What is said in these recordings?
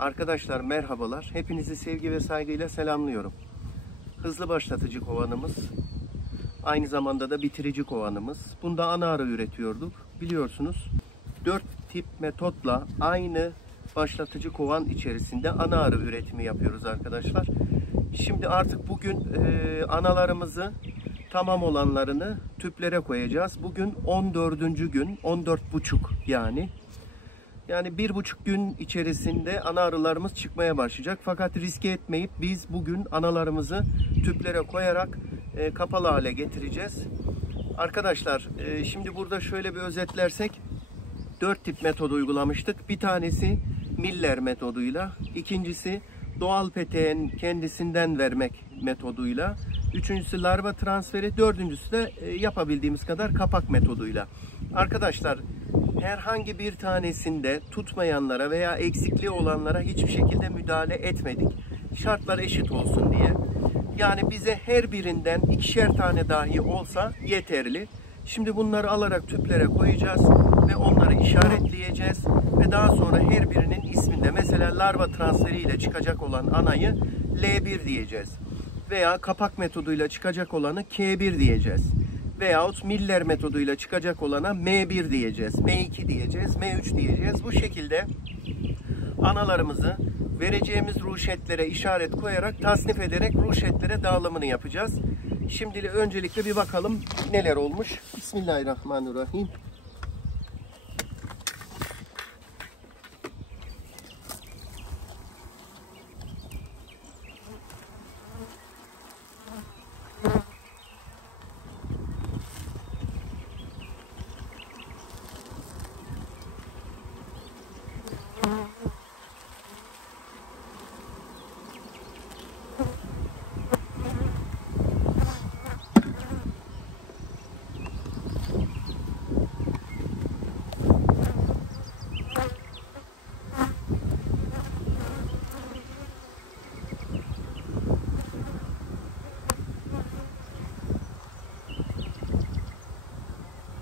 Arkadaşlar merhabalar. Hepinizi sevgi ve saygıyla selamlıyorum. Hızlı başlatıcı kovanımız, aynı zamanda da bitirici kovanımız. Bunda ana arı üretiyorduk. Biliyorsunuz 4 tip metotla aynı başlatıcı kovan içerisinde ana arı üretimi yapıyoruz arkadaşlar. Şimdi artık bugün analarımızı tamam olanlarını tüplere koyacağız. Bugün 14. gün, 14,5 yani. Yani 1,5 gün içerisinde ana arılarımız çıkmaya başlayacak. Fakat riske etmeyip biz bugün analarımızı tüplere koyarak kapalı hale getireceğiz. Arkadaşlar şimdi burada şöyle bir özetlersek 4 tip metod uygulamıştık. Bir tanesi Miller metoduyla, ikincisi doğal peteğin kendisinden vermek metoduyla, üçüncüsü larva transferi, dördüncüsü de yapabildiğimiz kadar kapak metoduyla. Arkadaşlar herhangi bir tanesinde tutmayanlara veya eksikliği olanlara hiçbir şekilde müdahale etmedik. Şartlar eşit olsun diye. Yani bize her birinden ikişer tane dahi olsa yeterli. Şimdi bunları alarak tüplere koyacağız ve onları işaretleyeceğiz. Ve daha sonra her birinin isminde, mesela larva transferiyle çıkacak olan anayı L1 diyeceğiz. Veya kapak metoduyla çıkacak olanı K1 diyeceğiz. Veyahut Miller metoduyla çıkacak olana M1 diyeceğiz, M2 diyeceğiz, M3 diyeceğiz. Bu şekilde analarımızı vereceğimiz ruşetlere işaret koyarak, tasnif ederek ruşetlere dağılımını yapacağız. Şimdi öncelikle bir bakalım neler olmuş. Bismillahirrahmanirrahim.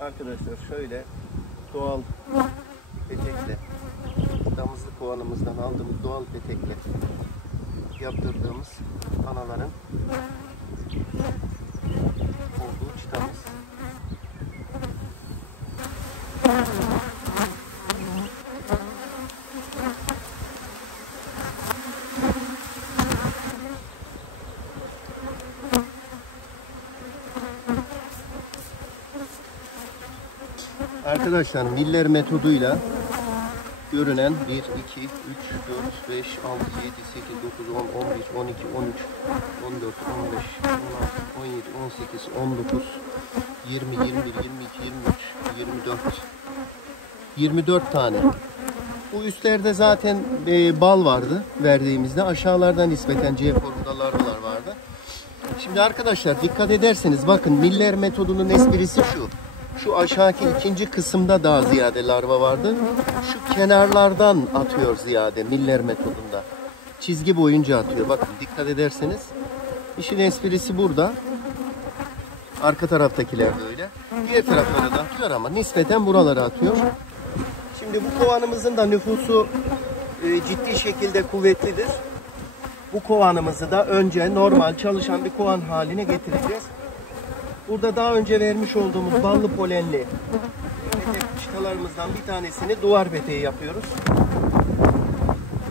Arkadaşlar şöyle doğal petekle, damızlık kovanımızdan aldığımız doğal petekle yaptırdığımız anaların olduğu çıtamız. Arkadaşlar Miller metoduyla görünen 1, 2, 3, 4, 5, 6, 7, 8, 9, 10, 11, 12, 13, 14, 15, 16, 17, 18, 19, 20, 21, 22, 23, 24, 24 tane. Bu üstlerde zaten bal vardı verdiğimizde. Aşağılardan nispeten C formunda larvalar vardı. Şimdi arkadaşlar dikkat ederseniz bakın Miller metodunun esprisi şu. Şu aşağıki ikinci kısımda daha ziyade larva vardı. Şu kenarlardan atıyor ziyade Miller metodunda. Çizgi boyunca atıyor. Bakın dikkat ederseniz. İşin esprisi burada. Arka taraftakiler de öyle. Diğer taraflara da atıyor ama nispeten buralara atıyor. Şimdi bu kovanımızın da nüfusu ciddi şekilde kuvvetlidir. Bu kovanımızı da önce normal çalışan bir kovan haline getireceğiz. Burada daha önce vermiş olduğumuz ballı polenli petek çıtalarımızdan bir tanesini duvar peteği yapıyoruz.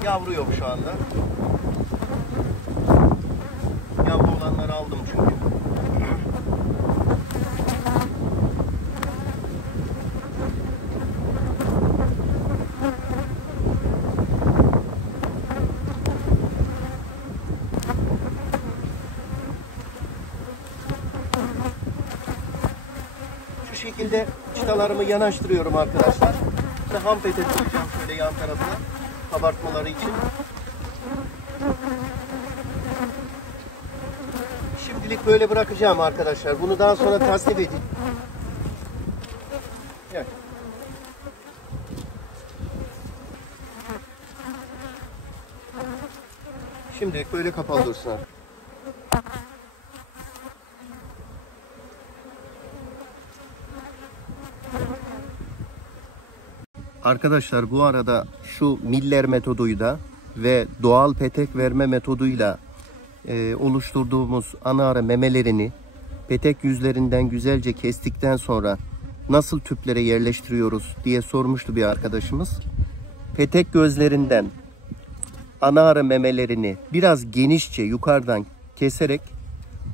Yavru yok şu anda. Yavru olanları aldım çünkü. Bu şekilde çıtalarımı yanaştırıyorum arkadaşlar. İşte ham petek koyacağım şöyle yan tarafına kabartmaları için. Şimdilik böyle bırakacağım arkadaşlar. Bunu daha sonra tasnif edin. Evet. Şimdilik böyle kapalı dursun abi. Arkadaşlar bu arada şu Miller metoduyla ve doğal petek verme metoduyla oluşturduğumuz ana arı memelerini petek yüzlerinden güzelce kestikten sonra nasıl tüplere yerleştiriyoruz diye sormuştu bir arkadaşımız. Petek gözlerinden ana arı memelerini biraz genişçe yukarıdan keserek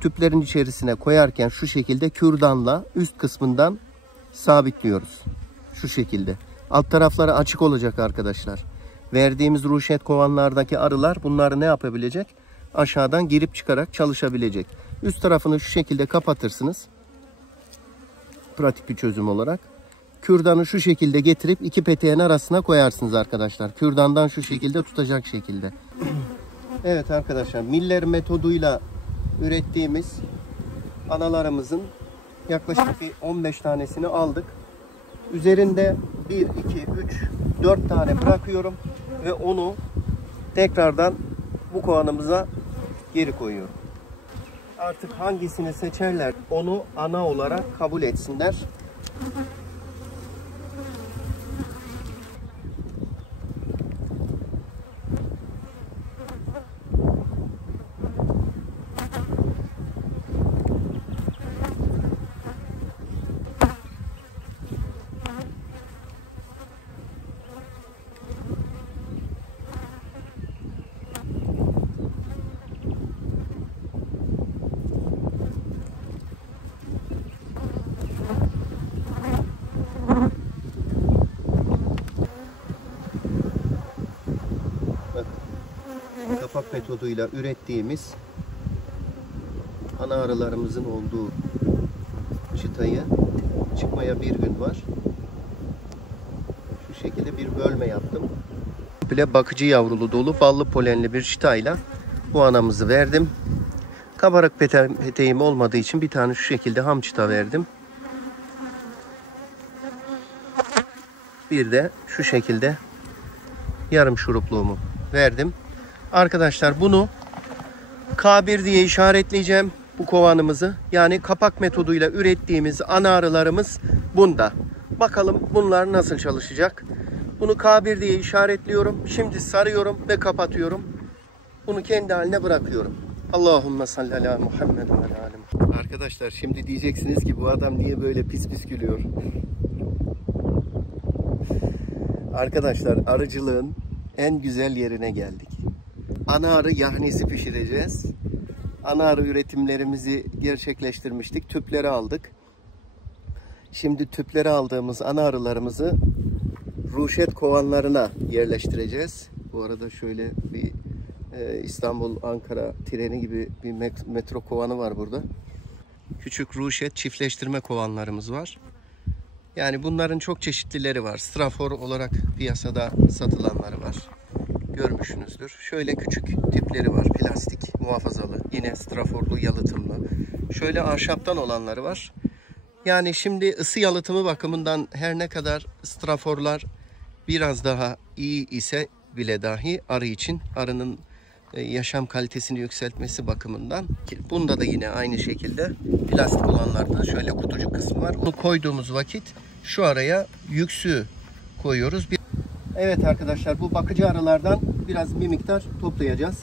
tüplerin içerisine koyarken şu şekilde kürdanla üst kısmından sabitliyoruz. Şu şekilde. Alt tarafları açık olacak arkadaşlar. Verdiğimiz ruşet kovanlardaki arılar bunları ne yapabilecek? Aşağıdan girip çıkarak çalışabilecek. Üst tarafını şu şekilde kapatırsınız. Pratik bir çözüm olarak. Kürdanı şu şekilde getirip iki peteğin arasına koyarsınız arkadaşlar. Kürdandan şu şekilde tutacak şekilde. Evet arkadaşlar, Miller metoduyla ürettiğimiz analarımızın yaklaşık bir 15 tanesini aldık. Üzerinde 1, 2, 3, 4 tane bırakıyorum ve onu tekrardan bu kovanımıza geri koyuyorum. Artık hangisini seçerler onu ana olarak kabul etsinler. Kapak metoduyla ürettiğimiz ana arılarımızın olduğu çıtayı çıkmaya bir gün var. Şu şekilde bir bölme yaptım. Bile bakıcı yavrulu dolu ballı polenli bir çıtayla bu anamızı verdim. Kabarık peteğim olmadığı için bir tane şu şekilde ham çıta verdim. Bir de şu şekilde yarım şurupluğumu verdim. Arkadaşlar bunu K1 diye işaretleyeceğim bu kovanımızı. Yani kapak metoduyla ürettiğimiz ana arılarımız bunda. Bakalım bunlar nasıl çalışacak. Bunu K1 diye işaretliyorum. Şimdi sarıyorum ve kapatıyorum. Bunu kendi haline bırakıyorum. Allahümme salli ala Muhammed ve ala. Arkadaşlar şimdi diyeceksiniz ki bu adam niye böyle pis pis gülüyor? Arkadaşlar arıcılığın en güzel yerine geldik. Ana arı yahnisi pişireceğiz. Ana arı üretimlerimizi gerçekleştirmiştik. Tüpleri aldık. Şimdi tüpleri aldığımız ana arılarımızı ruşet kovanlarına yerleştireceğiz. Bu arada şöyle bir İstanbul-Ankara treni gibi bir metro kovanı var burada. Küçük ruşet çiftleştirme kovanlarımız var. Yani bunların çok çeşitlileri var. Strafor olarak piyasada satılanları var. Görmüşsünüzdür. Şöyle küçük tipleri var. Plastik, muhafazalı. Yine straforlu, yalıtımlı. Şöyle ahşaptan olanları var. Yani şimdi ısı yalıtımı bakımından her ne kadar straforlar biraz daha iyi ise bile dahi arı için, arının yaşam kalitesini yükseltmesi bakımından, bunda da yine aynı şekilde plastik olanlarda şöyle kutucuk kısmı var. Bunu koyduğumuz vakit şu araya yüksü koyuyoruz. Evet arkadaşlar, bu bakıcı arılardan biraz bir miktar toplayacağız.